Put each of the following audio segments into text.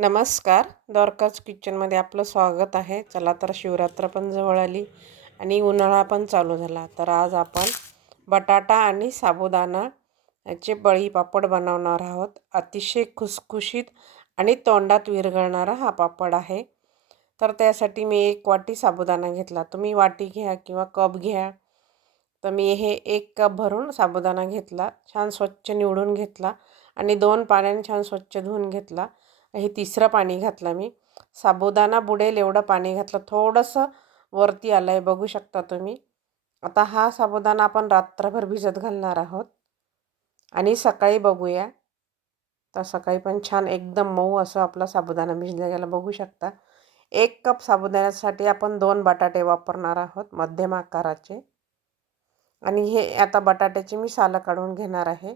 नमस्कार. द्वारकाच किचनमध्ये आपलं स्वागत आहे. चला तर शिवरात्र पण जवळ आली आणि उन्हाळा पण चालू झाला. तर आज आपण बटाटा आणि साबुदाणा याचे बळी पापड बनवणार आहोत. अतिशय खुसखुशीत आणि तोंडात विरघळणारा हा पापड आहे. तर त्यासाठी मी एक वाटी साबुदाणा घेतला. तुम्ही वाटी घ्या किंवा कप घ्या. तर मी हे एक कप भरून साबुदाणा घेतला. छान स्वच्छ निवडून घेतला आणि दोन पाण्याने छान स्वच्छ धुवून घेतला. हे तिसरं पाणी घातलं मी. साबुदाणा बुडेल एवढं पाणी घातलं. थोडंसं वरती आलं आहे बघू शकता तुम्ही. आता हा साबुदाणा आपण रात्रभर भिजत घालणार आहोत. आणि सकाळी बघूया. तर सकाळी पण छान एकदम मऊ असं आपला साबुदाणा भिजला गेला बघू शकता. एक कप साबुदाण्यासाठी आपण दोन बटाटे वापरणार आहोत मध्यम आकाराचे. आणि हे आता बटाट्याचे मी सालं काढून घेणार आहे.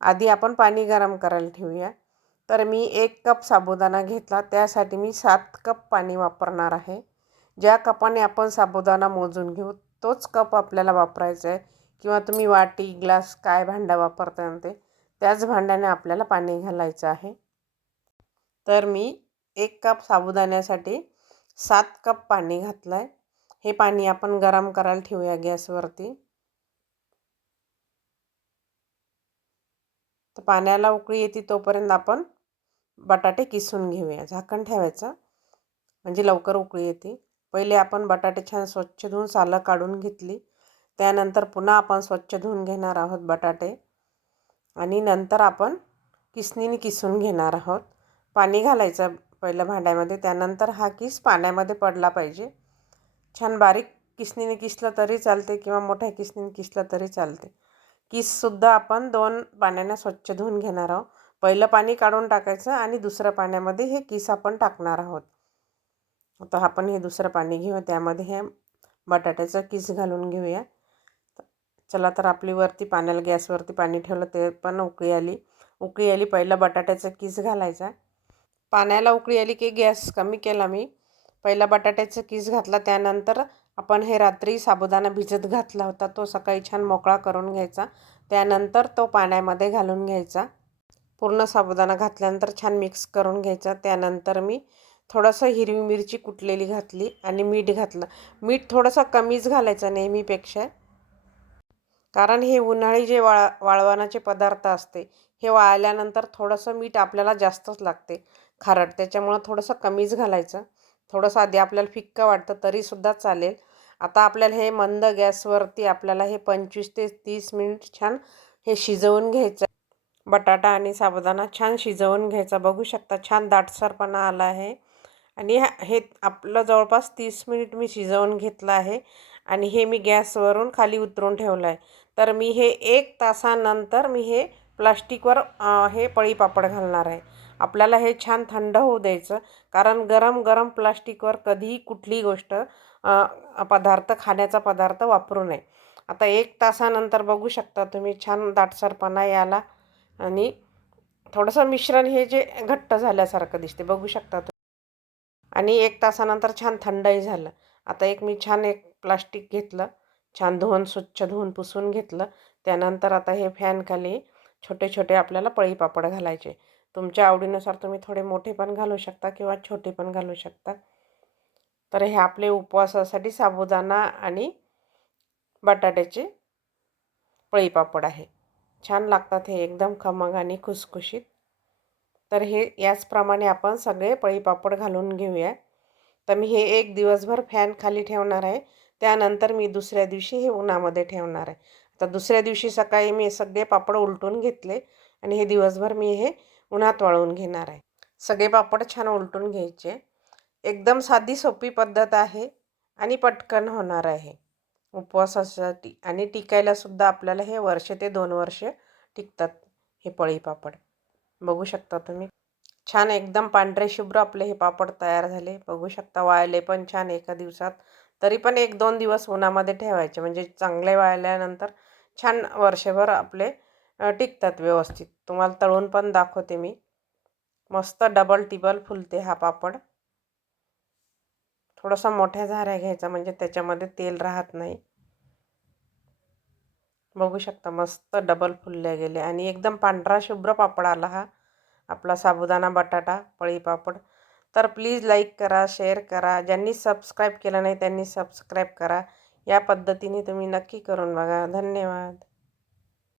आधी आपण पाणी गरम करायला ठेवूया. तर मी एक कप साबुदाणा घेतला. त्यासाठी मी सात कप पाणी वापरणार आहे. ज्या कपाने आपण साबुदाणा मोजून घेऊ तोच कप आपल्याला वापरायचा आहे. किंवा तुम्ही वाटी ग्लास काय भांडा वापरता ते त्याच भांड्याने आपल्याला पाणी घालायचं आहे. तर मी एक कप साबुदाण्यासाठी सात कप पाणी घातलं आहे हे पाणी आपण गरम करायला ठेवूया गॅसवरती. तर पाण्याला उकळी येते तोपर्यंत आपण बटाटे किसून घेऊया. झाकण ठेवायचं. म्हणजे लवकर उकळी येते. पहिले आपण बटाटे छान स्वच्छ धुवून सालं काढून घेतली. त्यानंतर पुन्हा आपण स्वच्छ धुवून घेणार आहोत बटाटे. आणि नंतर आपण किसणीने किसून घेणार आहोत. पाणी घालायचं पहिलं भांड्यामध्ये. त्यानंतर हा किस पाण्यामध्ये पडला पाहिजे. छान बारीक किसणीने किसलं तरी चालते किंवा मोठ्या किसणीने किसलं तरी चालते. किससुद्धा आपण दोन पाण्याने स्वच्छ धुवून घेणार आहोत. पहिलं पाणी काढून टाकायचं आणि दुसरं पाण्यामध्ये हे किस आपण टाकणार आहोत. आता आपण हे दुसरं पाणी घेऊ त्यामध्ये हे बटाट्याचं किस घालून घेऊया. चला तर आपली वरती पाण्याला गॅसवरती पाणी ठेवलं ते पण उकळी आली. उकळी आली पहिलं बटाट्याचं किस घालायचा. पाण्याला उकळी आली की गॅस कमी केला मी. पहिला बटाट्याचं किस घातला त्यानंतर आपण हे रात्री साबुदाणा भिजत घातला होता तो सकाळी छान मोकळा करून घ्यायचा. त्यानंतर तो पाण्यामध्ये घालून घ्यायचा. पूर्ण साबुदाणा घातल्यानंतर छान मिक्स करून घ्यायचा. त्यानंतर मी थोडंसं हिरवी मिरची कुटलेली घातली आणि मीठ घातलं. मीठ थोडंसं कमीच घालायचं नेहमीपेक्षा. कारण हे उन्हाळी जे वाळ वाळवणाचे पदार्थ असते हे वाळल्यानंतर थोडंसं मीठ आपल्याला जास्तच लागते. खारट. त्याच्यामुळं थोडंसं कमीच घालायचं. थोडंसं आधी आपल्याला फिक्कं वाटतं तरीसुद्धा चालेल. आता आपल्याला हे मंद गॅसवरती आपल्याला हे पंचवीस ते तीस मिनिट छान हे शिजवून घ्यायचं. बटाटा आणि साबुदाणा छान शिजवून घ्यायचा. बघू शकता छान दाटसरपणा आला आहे. आणि हे आपलं जवळपास तीस मिनिट मी शिजवून घेतलं आहे. आणि हे मी गॅसवरून खाली उतरून ठेवलं आहे. तर मी हे एक तासानंतर मी हे प्लास्टिकवर हे पळी पापड घालणार आहे. आपल्याला हे छान थंड होऊ द्यायचं. कारण गरम गरम प्लास्टिकवर कधीही कुठली गोष्ट पदार्थ खाण्याचा पदार्थ वापरू नये. आता एक तासानंतर बघू शकता तुम्ही छान दाटसरपणा याला आणि थोडंसं मिश्रण हे जे घट्ट झाल्यासारखं दिसते बघू शकता आणि एक तासानंतर छान थंडही झालं. आता एक मी छान एक प्लास्टिक घेतलं छान धुवून स्वच्छ धुवून पुसून घेतलं. त्यानंतर आता हे फॅनखाली छोटे छोटे आपल्याला पळी पापड घालायचे. तुमच्या आवडीनुसार तुम्ही थोडे मोठे पण घालू शकता किंवा छोटे पण घालू शकता. तर हे आपले उपवासासाठी साबुदाणा आणि बटाट्याचे पळी पापड आहे. छान लागतात हे एकदम खमंग आणि खुसखुशीत. तर हे याचप्रमाणे आपण सगळे पळीपापड घालून घेऊया. तर मी हे एक दिवसभर फॅन खाली ठेवणार आहे. त्यानंतर मी दुसऱ्या दिवशी हे उन्हामध्ये ठेवणार आहे. आता दुसऱ्या दिवशी सकाळी मी सगळे पापड उलटून घेतले आणि हे दिवसभर मी हे उन्हात वाळवून घेणार आहे. सगळे पापड छान उलटून घ्यायचे. एकदम साधी सोपी पद्धत आहे आणि पटकन होणार आहे. उपवासासाठी आणि टिकायलासुद्धा आपल्याला हे वर्ष ते दोन वर्ष टिकतात हे पळी पापड. बघू शकता तुम्ही. छान एकदम पांढरे शुभ्र आपले हे पापड तयार झाले. बघू शकता वाळले पण छान एका दिवसात. तरी पण एक दोन दिवस उन्हामध्ये ठेवायचे. म्हणजे चांगले वाळल्यानंतर छान वर्षभर आपले टिकतात व्यवस्थित. तुम्हाला तळून पण दाखवते मी. मस्त डबल टिबल फुलते हा पापड. थोडासा मोठ्या झाऱ्या घ्यायचा म्हणजे त्याच्यामध्ये तेल राहत नाही. बघू शकता मस्त डबल फुलले गेले. आणि एकदम पांढरा शुभ्र पापड आला हा आपला साबुदाणा बटाटा पळी पापड. तर प्लीज लाईक करा शेअर करा. ज्यांनी सबस्क्राईब केलं नाही त्यांनी सबस्क्राईब करा. या पद्धतीने तुम्ही नक्की करून बघा. धन्यवाद.